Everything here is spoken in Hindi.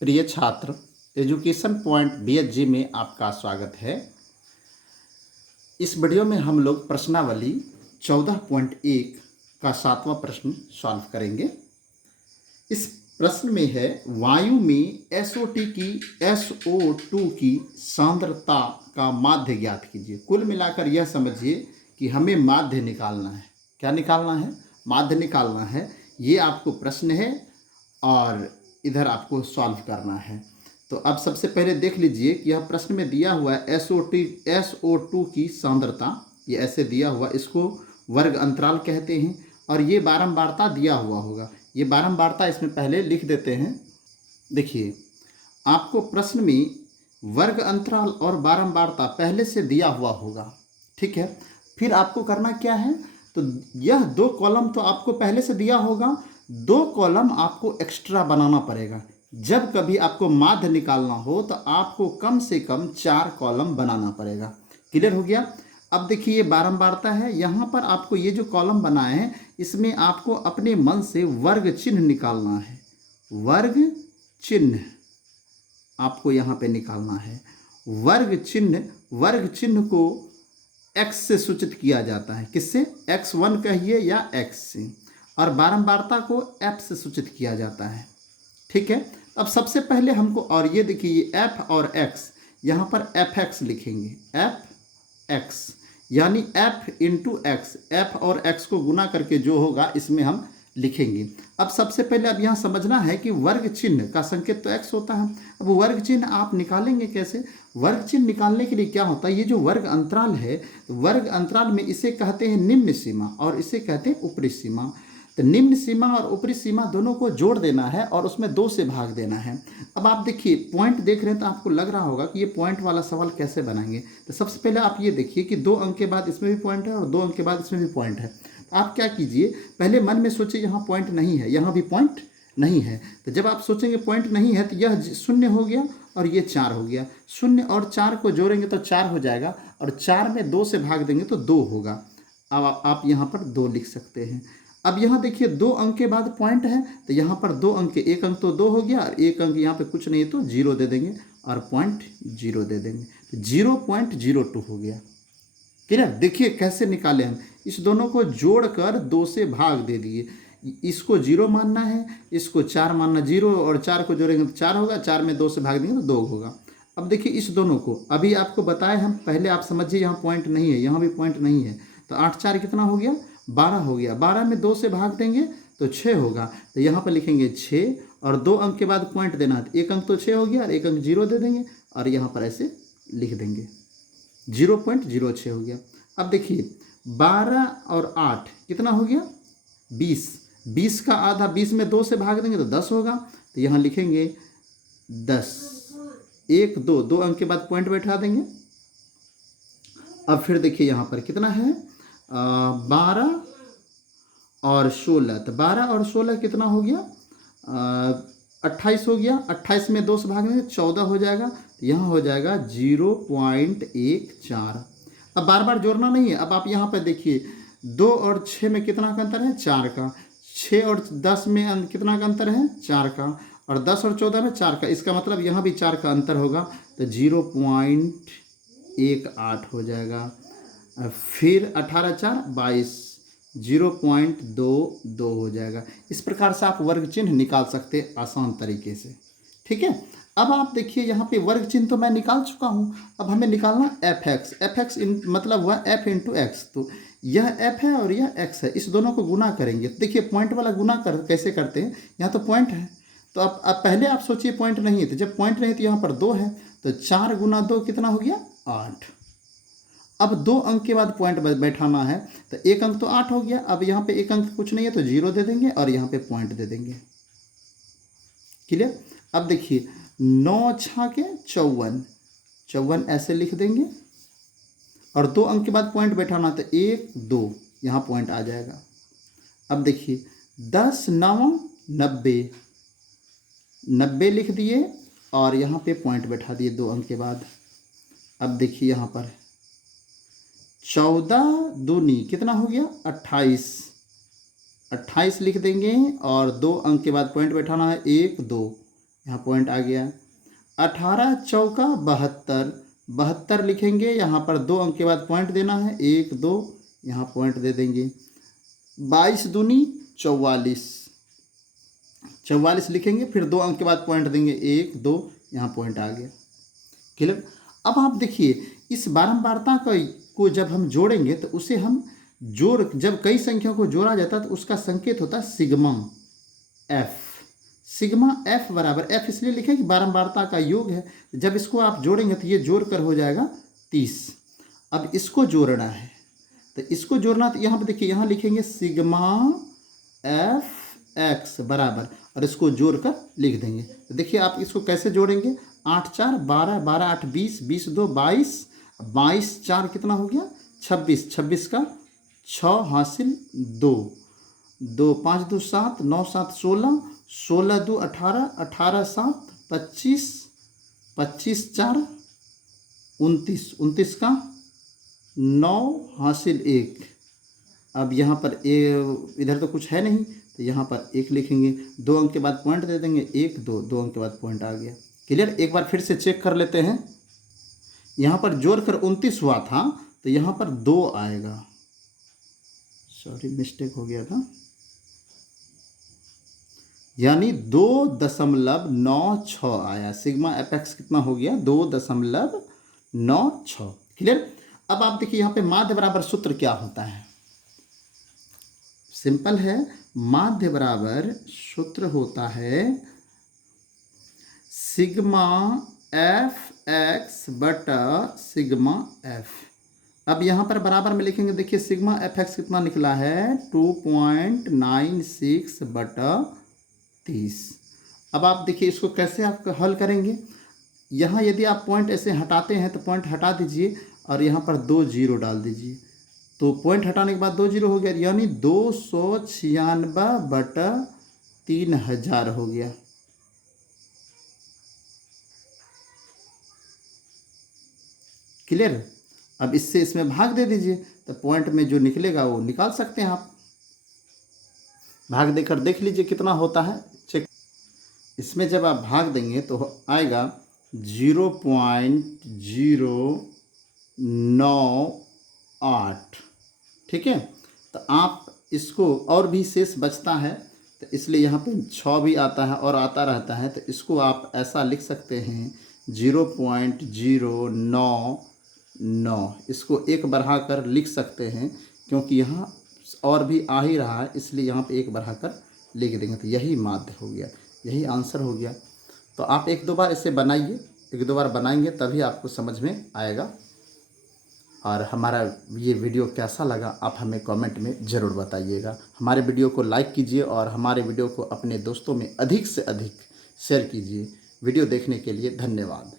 प्रिय छात्र, एजुकेशन पॉइंट बीएचजी में आपका स्वागत है। इस वीडियो में हम लोग प्रश्नावली 14.1 का 7वां प्रश्न सॉल्व करेंगे। इस प्रश्न में है वायु में SO2 की सांद्रता का माध्य ज्ञात कीजिए। कुल मिलाकर यह समझिए कि हमें माध्य निकालना है। क्या निकालना है? माध्य निकालना है। ये आपको प्रश्न है और इधर आपको सॉल्व करना है। तो अब सबसे पहले देख लीजिए कि यह प्रश्न में दिया हुआ है SO2 की सांद्रता, ये ऐसे दिया हुआ, इसको वर्ग अंतराल कहते हैं और ये बारंबारता दिया हुआ होगा। ये बारंबारता इसमें पहले लिख देते हैं। देखिए, आपको प्रश्न में वर्ग अंतराल और बारंबारता पहले से दिया हुआ होगा, ठीक है। फिर आपको करना क्या है, तो यह 2 कॉलम तो आपको पहले से दिया होगा, 2 कॉलम आपको एक्स्ट्रा बनाना पड़ेगा। जब कभी आपको माध्य निकालना हो तो आपको कम से कम 4 कॉलम बनाना पड़ेगा। क्लियर हो गया? अब देखिए, ये बारंबारता है। यहाँ पर आपको ये जो कॉलम बनाए हैं इसमें आपको अपने मन से वर्ग चिन्ह निकालना है। वर्ग चिन्ह आपको यहाँ पे निकालना है। वर्ग चिन्ह को x से सूचित किया जाता है। किससे? x1 कहिए या x से। और बारंबारता को f से सूचित किया जाता है, ठीक है। अब सबसे पहले हमको, और ये देखिए, ये f और x, यहाँ पर fx लिखेंगे। fx यानी f इंटू x, f और x को गुना करके जो होगा इसमें हम लिखेंगे। अब सबसे पहले अब यहाँ समझना है कि वर्ग चिन्ह का संकेत तो x होता है। अब वर्ग चिन्ह आप निकालेंगे कैसे? वर्ग चिन्ह निकालने के लिए क्या होता है, ये जो वर्ग अंतराल है, तो वर्ग अंतराल में इसे कहते हैं निम्न सीमा और इसे कहते हैं ऊपरी सीमा। तो निम्न सीमा और ऊपरी सीमा दोनों को जोड़ देना है और उसमें 2 से भाग देना है। अब आप देखिए, पॉइंट देख रहे हैं तो आपको लग रहा होगा कि ये पॉइंट वाला सवाल कैसे बनाएंगे। तो सबसे पहले आप ये देखिए कि 2 अंक के बाद इसमें भी पॉइंट है और 2 अंक के बाद इसमें भी पॉइंट है। तो आप क्या कीजिए, पहले मन में सोचिए यहाँ पॉइंट नहीं है, यहाँ भी पॉइंट नहीं है। तो जब आप सोचेंगे पॉइंट नहीं है तो यह 0 हो गया और ये 4 हो गया। 0 और 4 को जोड़ेंगे तो 4 हो जाएगा और 4 में 2 से भाग देंगे तो 2 होगा। अब आप यहाँ पर 2 लिख सकते हैं। अब यहाँ देखिए, 2 अंक के बाद पॉइंट है तो यहाँ पर 2 अंक, 1 अंक तो 2 हो गया और 1 अंक यहाँ पे कुछ नहीं है तो 0 दे देंगे और पॉइंट 0 दे देंगे, तो 0.02 हो गया। क्लियर? देखिए कैसे निकाले हम, इस दोनों को जोड़कर 2 से भाग दे दिए। इसको 0 मानना है, इसको 4 मानना। 0 और 4 को जोड़ेंगे तो 4 होगा, 4 में 2 से भाग देंगे तो 2 होगा। अब देखिए, इस दोनों को अभी आपको बताए हम, पहले आप समझिए यहाँ पॉइंट नहीं है, यहाँ भी पॉइंट नहीं है, तो 8 4 कितना हो गया? 12 हो गया। 12 में 2 से भाग देंगे तो 6 होगा, तो यहाँ पर लिखेंगे 6 और 2 अंक के बाद पॉइंट देना है, तो 1 अंक तो 6 हो गया और 1 अंक 0 दे देंगे और यहाँ पर ऐसे लिख देंगे, 0.06 हो गया। अब देखिए, 12 और 8 कितना हो गया? 20। 20 का आधा, 20 में 2 से भाग देंगे तो 10 होगा, तो यहाँ लिखेंगे 10। 1 2, 2 अंक के बाद पॉइंट बैठा देंगे। अब फिर देखिए यहाँ पर कितना है, 12 और 16, तो 12 और 16 कितना हो गया? 28 हो गया। 28 में 2 से भाग देंगे 14 हो जाएगा, तो यहाँ हो जाएगा 0.14। अब बार बार जोड़ना नहीं है। अब आप यहाँ पर देखिए, 2 और 6 में कितना का अंतर है? 4 का। 6 और 10 में कितना का अंतर है? 4 का। और 10 और 14 में 4 का, इसका मतलब यहाँ भी 4 का अंतर होगा, तो 0.18 हो जाएगा। फिर 18 4 22, 0.22 हो जाएगा। इस प्रकार से आप वर्ग चिन्ह निकाल सकते हैं आसान तरीके से, ठीक है। अब आप देखिए, यहाँ पे वर्ग चिन्ह तो मैं निकाल चुका हूँ। अब हमें निकालना fx मतलब हुआ f इंटू एक्स। तो यह f है और यह x है, इस दोनों को गुना करेंगे। देखिए, पॉइंट वाला गुना कैसे करते हैं, यहाँ तो पॉइंट है, तो अब पहले आप सोचिए पॉइंट नहीं है, तो जब पॉइंट नहीं तो यहाँ पर 2 है, तो 4 गुना 2 कितना हो गया? 8। अब 2 अंक के बाद पॉइंट बैठाना है, तो 1 अंक तो 8 हो गया। अब यहाँ पे 1 अंक कुछ नहीं है तो 0 दे देंगे और यहाँ पे पॉइंट दे देंगे। क्लियर? अब देखिए, 9 छाके 54, 54 ऐसे लिख देंगे और 2 अंक के बाद पॉइंट बैठाना, तो 1 2, यहाँ पॉइंट आ जाएगा। अब देखिए, 10 9 90, 90 लिख दिए और यहाँ पे पॉइंट बैठा दिए 2 अंक के बाद। अब देखिए, यहाँ पर 14 दूनी कितना हो गया? 28, 28 लिख देंगे और 2 अंक के बाद पॉइंट बैठाना है, 1 2, यहाँ पॉइंट आ गया। 18 चौका 72, 72 लिखेंगे, यहाँ पर 2 अंक के बाद पॉइंट देना है, 1 2, यहाँ पॉइंट दे देंगे। 22 दूनी 44, 44 लिखेंगे, फिर 2 अंक के बाद पॉइंट देंगे, 1 2, यहाँ पॉइंट आ गया। क्लियर। अब आप देखिए इस बारंबारता को जब हम जोड़ेंगे तो उसे हम जब कई संख्याओं को जोड़ा जाता है तो उसका संकेत होता है सिग्मा एफ। सिग्मा एफ बराबर, एफ इसलिए लिखे कि बारंबारता का योग है। जब इसको आप जोड़ेंगे तो ये जोड़ कर हो जाएगा 30। अब इसको जोड़ना है तो इसको जोड़ना, तो यहाँ पे देखिए यहाँ लिखेंगे सिग्मा एफ एक्स बराबर, और इसको जोड़कर लिख देंगे। तो देखिए आप इसको कैसे जोड़ेंगे, 8 4 12, 12 8 20, 20 2 22, 22 4 कितना हो गया 26, 26 का 6 हासिल 2, 2 5 2 7, 9 7 16, 16 2 18, 18 7 25, 25 4 29, 29 का 9 हासिल 1। अब यहाँ पर इधर तो कुछ है नहीं तो यहाँ पर 1 लिखेंगे, 2 अंक के बाद पॉइंट दे देंगे, 1 2, 2 अंक के बाद पॉइंट आ गया। क्लियर। एक बार फिर से चेक कर लेते हैं। यहाँ पर जोड़कर 29 हुआ था तो यहाँ पर 2 आएगा, सॉरी मिस्टेक हो गया था, यानी 2.96 आया। सिग्मा एफ एक्स कितना हो गया 2.96। क्लियर। अब आप देखिए यहाँ पे माध्य बराबर सूत्र क्या होता है, सिंपल है। माध्य बराबर सूत्र होता है सिग्मा एफ एक्स बटा सिग्मा एफ। अब यहाँ पर बराबर में लिखेंगे, देखिए सिग्मा एफ एक्स कितना निकला है 2.96 बटा 30। अब आप देखिए इसको कैसे आप हल करेंगे। यहाँ यदि आप पॉइंट ऐसे हटाते हैं तो पॉइंट हटा दीजिए और यहाँ पर 2 0 डाल दीजिए, तो पॉइंट हटाने के बाद 2 0 हो गया, यानी 296 बटा 3000 हो गया। क्लियर। अब इससे इसमें भाग दे दीजिए तो पॉइंट में जो निकलेगा वो निकाल सकते हैं आप। भाग देकर देख लीजिए कितना होता है, चेक। इसमें जब आप भाग देंगे तो आएगा 0.098। ठीक है। तो आप इसको, और भी शेष बचता है तो इसलिए यहाँ पे 6 भी आता है और आता रहता है, तो इसको आप ऐसा लिख सकते हैं 0.099। इसको 1 बढ़ाकर लिख सकते हैं क्योंकि यहाँ और भी आ ही रहा है, इसलिए यहाँ पे 1 बढ़ाकर लिख देंगे तो यही माध्य हो गया, यही आंसर हो गया। तो आप 1 2 बार इसे बनाइए, 1 2 बार बनाएंगे तभी आपको समझ में आएगा। और हमारा ये वीडियो कैसा लगा आप हमें कमेंट में ज़रूर बताइएगा। हमारे वीडियो को लाइक कीजिए और हमारे वीडियो को अपने दोस्तों में अधिक से अधिक शेयर कीजिए। वीडियो देखने के लिए धन्यवाद।